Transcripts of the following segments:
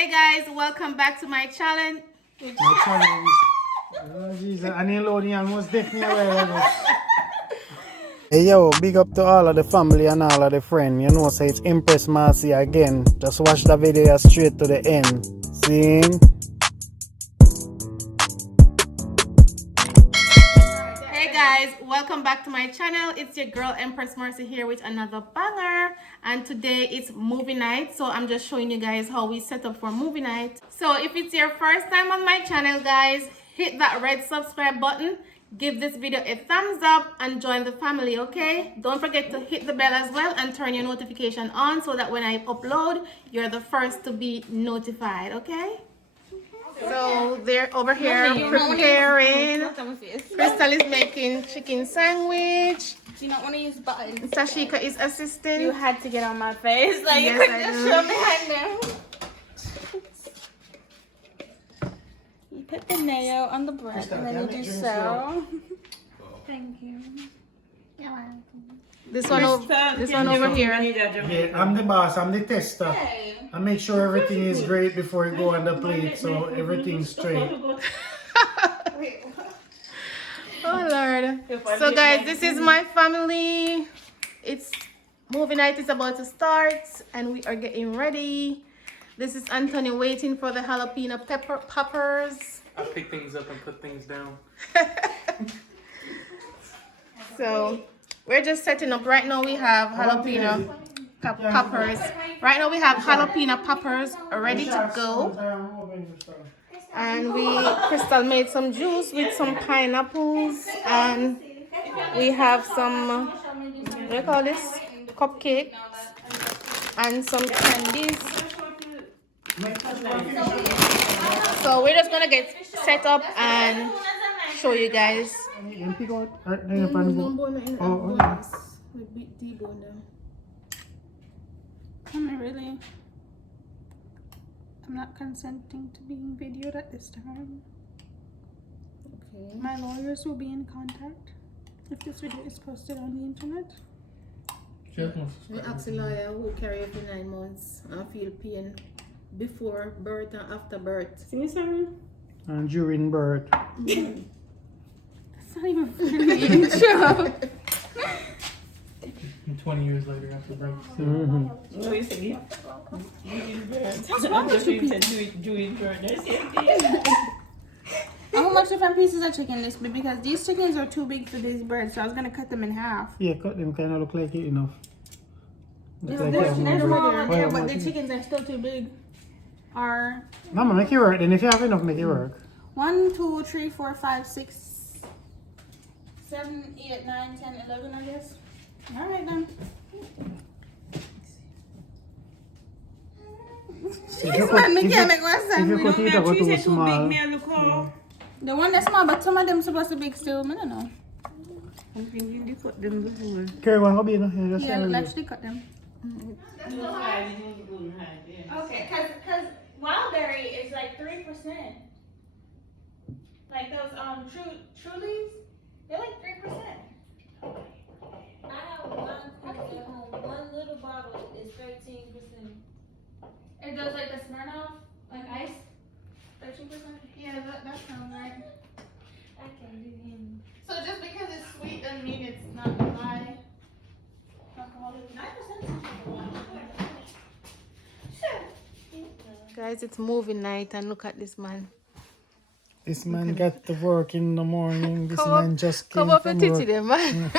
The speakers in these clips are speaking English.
Hey guys, welcome back to my challenge. My challenge. Oh, Jesus. And you alone, you almost definitely aware. Hey yo, big up to all of the family and all of the friends. You know, say it's Empress Marcy again. Just watch the video straight to the end. Sing. Hey guys, welcome back to my channel. It's your girl Empress Mercy here with another banger. And today it's movie night. So I'm just showing you guys how we set up for movie night. So if it's your first time on my channel, guys, hit that red subscribe button. Give this video a thumbs up and join the family, okay? Don't forget to hit the bell as well and turn your notification on so that when I upload, you're the first to be notified, okay? So they're over here preparing. Crystal is making chicken sandwich. Do you not want to use buttons? Tashika is assisting. You had to get on my face. Like, Yes, you couldn't I just do. show behind there. You put the mayo on the bread and then you do so. Thank you. This one over here. Yeah, I'm the boss, I'm the tester. I make sure everything is great before it go on the plate, so everything's straight. Oh Lord. So guys, this is my family. It's movie night is about to start and we are getting ready. This is Anthony waiting for the jalapeno peppers. I pick things up and put things down. So we're just setting up. Right now we have jalapeno peppers. Right now we have jalapeno peppers ready to go. And Crystal made some juice with some pineapples. And we have some, what do you call this? Cupcakes. And some candies. So we're just going to get set up and show you guys. Am I really? I'm not consenting to being videoed at this time. Okay. My lawyers will be in contact if this video is posted on the internet. We asked a lawyer who carry for 9 months and feel pain before birth and after birth. Sing a song. And during birth. That's not even funny. True. 20 years later after birth. What's wrong with you people? How much different pieces of chicken this be? Because these chickens are too big for these birds, so I was gonna cut them in half. Yeah, cut them kind of look like it enough. Look like There's that, more Mama. over there, but the chickens are still too big. Are Mama, make it work then. If you have enough, make it work. 1, 2, 3, 4, 5, 6, 7, 8, 9, 10, 11, I guess. All right then. Jeez, man, we can't make one If you sandwich. cut it up too small. The one that's small, but some of them supposed to be big still. I don't know. Carry one, go be no. Yeah, let's actually cut them. Okay, cause Wildberry is like 3%. Like those Trulies, they're like 3%. I have one at home. One little bottle is 13%. It does like the Smirnoff, like ice, 13%. Yeah, that sounds right. I can't do him. So just because it's sweet doesn't mean it's not high alcoholic. 9%. Guys, it's movie night and look at this man. This man got to work in the morning. This Come man up- just came Come up from and titty work. them, man.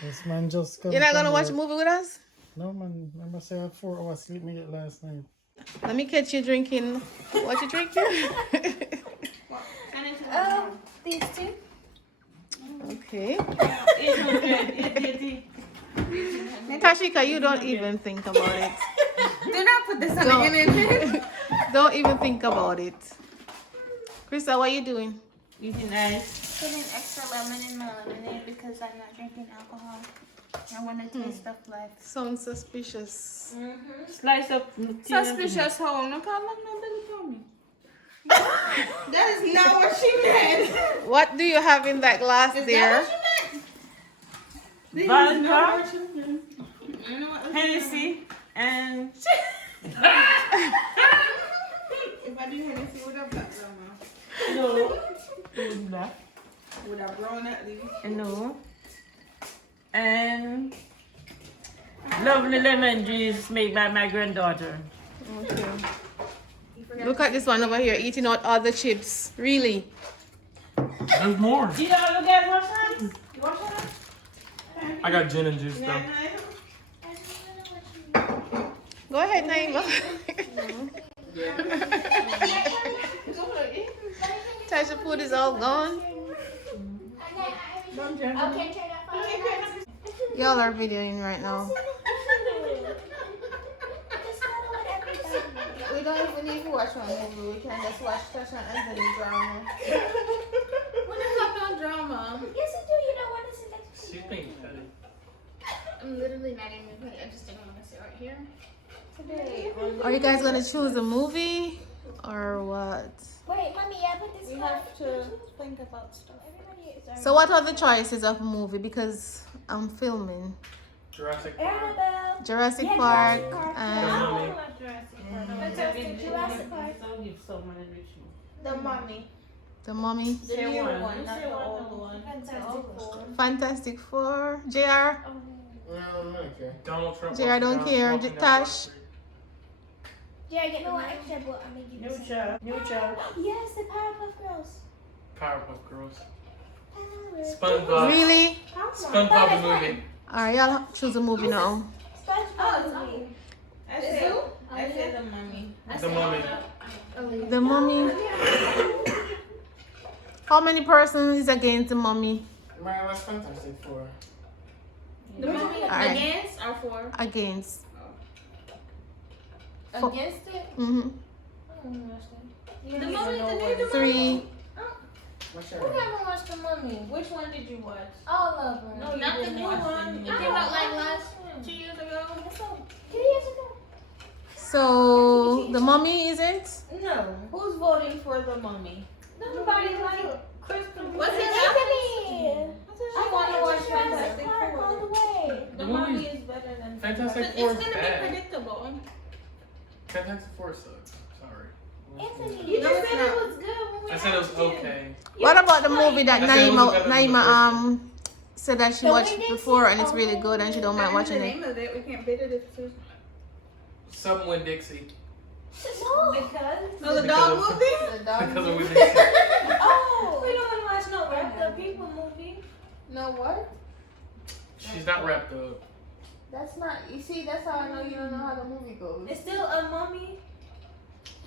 This man just came You're not from gonna watch a work. movie with us? No man, remember say I had 4 hours sleep me get last night. Let me catch you drinking. What you drinking? These two? Okay. Tashika, you don't even think about it. Do not put this on Don't. the internet. Don't even think about it. Krista, what are you doing? Putting extra lemon in my lemonade because I'm not drinking alcohol. I want to taste of life. Sounds suspicious. Slice up. Suspicious hoe. No, come on, no, don't tell me. That is not what she meant. What do you have in that glass Is there? that what she meant? Vodka, Hennessy, and the lemon juice made by my granddaughter. Okay. Look at this one over here eating out all the chips. Really? There's more. Do you all look at wash hands? You wash hands? I got gin and juice though. Go ahead, Naima. Tasha food is all gone. Y'all are videoing right now. We don't even need to watch one movie. We can just watch Tasha and Anthony drama. When it comes on drama, Yes, I do. You know what is it? She's being petty. I'm literally not even putting it. I just didn't want to sit right here. Today. Are you guys gonna choose a movie or what? Wait, mommy, I put this. We have to think about stuff. Everybody is. So what are the choices of a movie? Because I'm filming Jurassic Park. Arabelle. Jurassic Yeah, Park Jurassic Park. and Mummy. Fantastic Jurassic Park. The mommy. The Mummy, The new one. one, not the old one. Fantastic Four. Fantastic Four, JR. Donald Trump. JR don't walking care. down Wall Tash. Street. Yeah, get me one extra, but I'm gonna give you some. New child. Yes, the Powerpuff Girls. Powerpuff Girls. Powerpuff. SpongeBob. Really? SpongeBob the movie. Alright, y'all choose a movie now. SpongeBob movie. I said the mommy. The Mummy. The Mummy. How many persons is against the Mummy? Mine was Fantastic Four. The mommy Alright. against or for? Against. Against it? Mm-hmm. The mommy, the new 3. What's Who your name? haven't watched the mummy? Which one did you watch? All of them. No, not the new one. It came out like last 2 years ago. 2 years ago. So the Mummy is it? No. Who's voting for the mummy? Nobody like Crystal. What's What's it? it? Anthony. I want to watch Jurassic Fantastic Park all the Four. way. The The mommy movie- is better than Fantastic It's Four is gonna be bad. predictable. Fantastic Four sucks. Sorry. Anthony. You No, just it's said not. it was good when we I said it was watched it. okay. What about the movie that I said it wasn't better than the Naima said that she The watched Windy before and it's City? really good and she don't mind watching the it? name of it. We can't bid it if it's Something with Dixie. No. because. No, the Because dog of- movie. The dog Because of movie. with Dixie. Oh. We don't want to watch no Wrapped Up People movie. No what? She's not wrapped up. That's not. You see, that's how I know you don't know how the movie goes. It's still a mummy.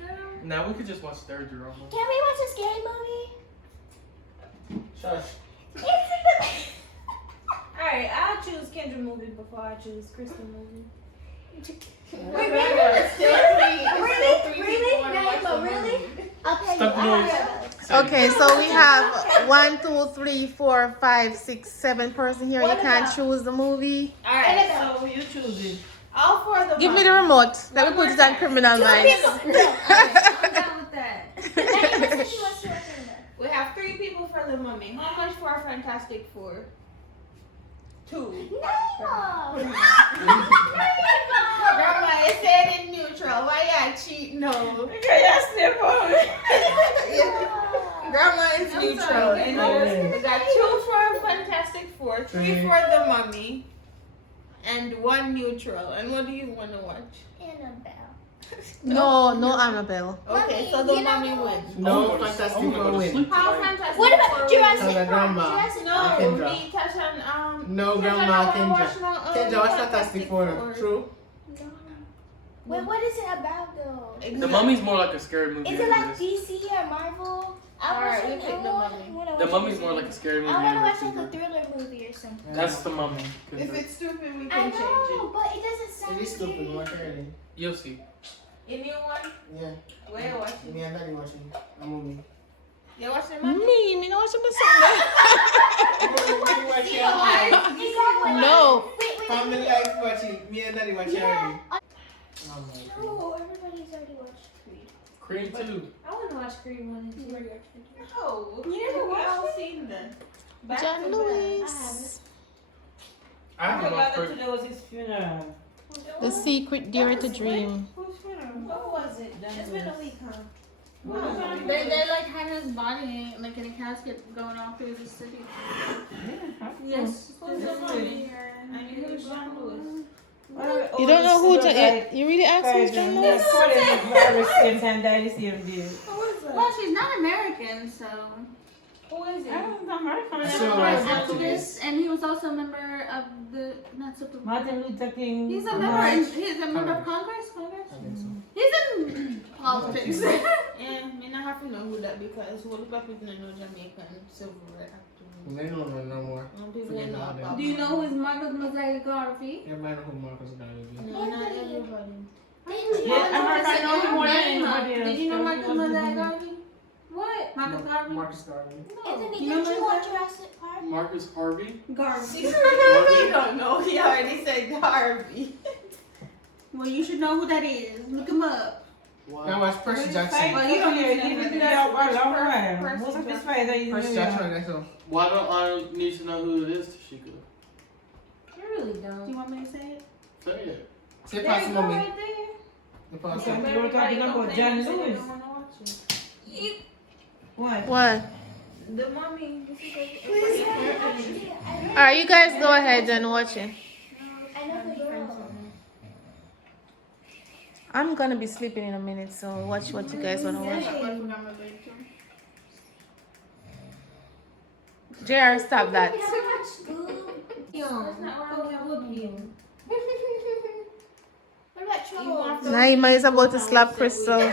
Girl. Now we could just watch their drama. Can we watch a scary movie? Shush. Alright, I'll choose Kendra movie before I choose Crystal movie. Okay. Stop the noise. Okay, so we have 1, 2, 3, 4, 5, 6, 7 person here. You What can't about- choose the movie. Alright, So you choose it. all for the Give me mummy. the remote. Let me put it on Criminal Minds. I'm done with that. We have 3 people for the mummy. How much for Fantastic Four? 2. Grandma, it said in neutral. Why y'all cheat? No. Grandma is neutral. And we got 2 for Fantastic Four, 3 for the mummy, and 1 neutral. And what do you want to watch? Annabelle. No Annabelle. Okay, Mommy, so the you mummy know- wins. No Fantastic Four win. How Fantastic What about Four Jurassic wins? Tell the Park? grandma. Jurassic No, Park. Kendra. me, Tasha, and No, Tasha Grandma, don't wanna Kendra. watch no, Kendra, what's Fantastic Four? True? No. Wait, what is it about though? The Mummy's more like a scary movie. Is than it like is- DC or Marvel? Alright, we pick the Mummy. The Mummy's more like a scary movie. I want to than watch a like a super- thriller movie or something. That's the Mummy. If it's stupid, we I can change know, but it doesn't It sound is stupid. scary. Watch it. You'll see. it. Any one? Yeah. Where watching? Me and Daddy watching a movie. You watching Mummy? Me know what I'm saying. No. Wait. Family life watching. Me and Daddy watching already. Yeah. Oh my God. No, everybody's already watched Creed. Creed 2. I want to watch Creed 1 and 2. No, You never we all watched seen them. Back John to back. Lewis. I haven't watched Creed. Today was his funeral. The Secret Dare to Dream. Whose funeral? What was it? It's been a week, huh? They like had his body like in a casket going all through the city. Yes. Who's the mummy? I mean, who's John Lewis? You don't know who to. You really ask me? You don't know? Same time that is same day. Well, she's not American, so. Who is it? American. Civil An rights activist, and he was also a member of the not super. Martin Luther King. He's a member. He's a member of Congress. He's in politics. Yeah, me not have to know who that because what about people that know Jamaican civil rights activists? They don't know no more. People they know about. Do you know who is Marcus Mosiah Garvey? Everybody know who Marcus Garvey is. No, not everybody. Yeah, American know him more than anybody else. Did you know Marcus Mosiah Garvey? What? Marcus Garvey? Marcus Garvey. Anthony, You know did you what watch Jurassic Park? Marcus Harvey. Garvey. You don't know. He already said Harvey. Well, you should know who that is. Look him up. I watched Percy Jackson. Well, you don't Even that most of his fights are in Percy New Jackson, York. that's all. Why don't I need to know who it is, Tashika? You really don't. Do you want me to say it? Say it. Say There pass you the go, movie. right there. The pass Okay, the we were talking about John Lewis. What? What? The mommy. Alright, you guys go ahead and watch it. I know the girl. I'm gonna be sleeping in a minute, so watch what you guys wanna watch. JR, stop that. What about Trouble? Naima is about to slap Crystal.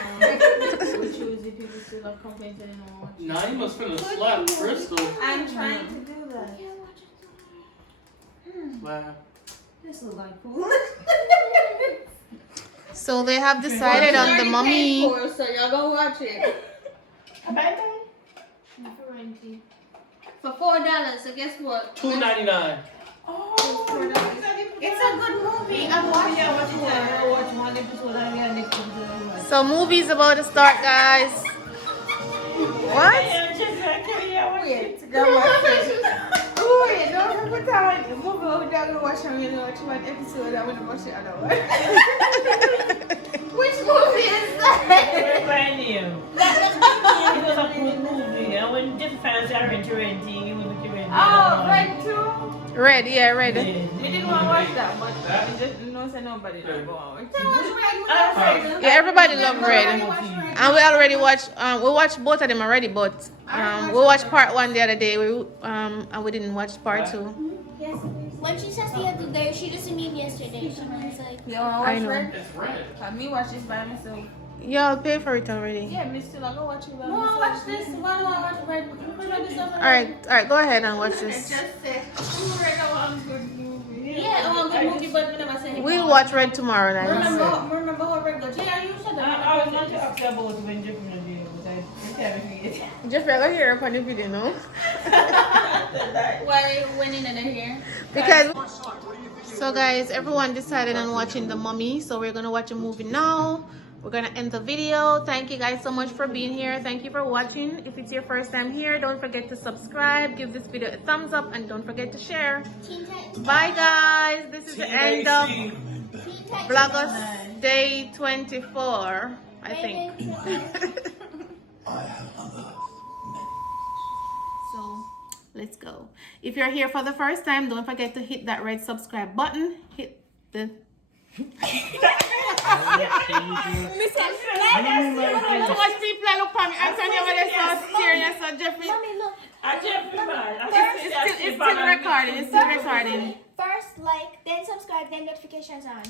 Nah, you must finna slap Crystal. I'm trying to do that. Slap. This looks like food. So they have decided on the mummy. So y'all go watch it. For $4. So guess what? $2.99. It's a good movie. I'm watching it. Watch one episode and get next episode. So movie's about to start, guys. What? Wait, don't put down the movie without going to watch one episode. I want to watch the other one. Which movie is that? Brand new. It was a good movie. And when different fans are renting, you will be renting. Oh, Red 2? Red, yeah, red. We didn't want to watch that, but we just don't say nobody to go on watch. Yeah, everybody love red. And we already watched. We watched both of them already, but we watched part 1 the other day. And we didn't watch part 2. Yes. When she says the other day, she doesn't mean yesterday. She means like. You want to I watch know. Red? It's red. Let me watch this by myself. Y'all pay for it already. Yeah, me still. I'll go watch it by No, myself. watch this. Why do I watch Red? All right, go ahead and watch this. Just say, Red one good movie. Yeah, good movie, but we never said it. We'll watch red tomorrow night. Remember how Red goes. Yeah, you said that. I was not too upset about when Jeff in the video, but I can't forget. Jeffrey, I got here upon the video, no? Why are you winning in here? Because so guys, everyone decided on watching The Mummy, so we're gonna watch a movie now. We're gonna end the video. Thank you guys so much for being here. Thank you for watching. If it's your first time here, don't forget to subscribe, give this video a thumbs up, and don't forget to share. Bye guys, this is the end of vlogust day 24, I think. So let's go. If you're here for the first time, don't forget to hit that red subscribe button. Hit the too much people look for me. Anthony over there so serious. So Jeffrey, it's still recording. It's still recording. First, like, then subscribe, then notifications on.